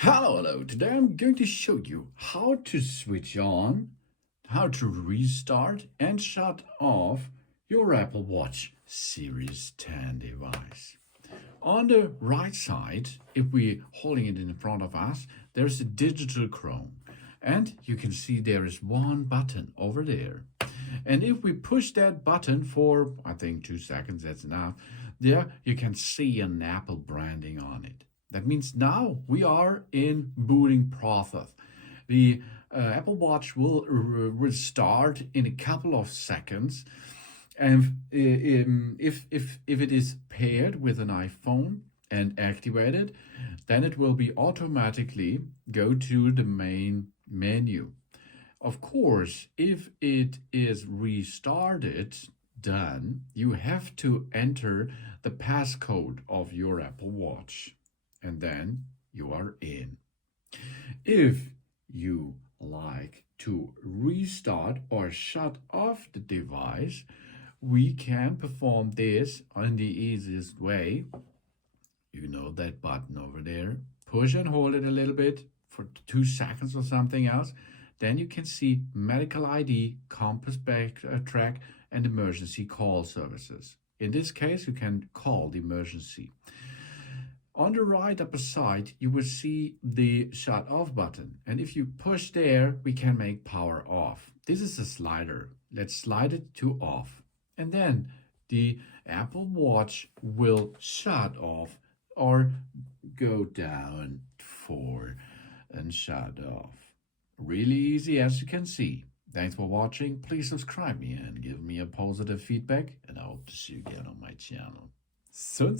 Hello. Today I'm going to show you how to switch on, how to restart and shut off your Apple Watch Series 10 device. On the right side, if we're holding it in front of us, there's a digital Chrome. And you can see there is one button over there. And if we push that button for, I think 2 seconds, that's enough, there you can see an Apple branding on it. That means now we are in booting process. The Apple Watch will restart in a couple of seconds. And if it is paired with an iPhone and activated, then it will be automatically go to the main menu. Of course, if it is restarted, then you have to enter the passcode of your Apple Watch. And then you are in. If you like to restart or shut off the device, we can perform this in the easiest way. You know that button over there. Push and hold it a little bit for 2 seconds or something else. Then you can see medical ID, compass track, and emergency call services. In this case, you can call the emergency. On the right upper side, you will see the shut off button. And if you push there, we can make power off. This is a slider. Let's slide it to off. And then the Apple Watch will shut off or go down for and shut off. Really easy, as you can see. Thanks for watching. Please subscribe me and give me a positive feedback. And I hope to see you again on my channel. Soon.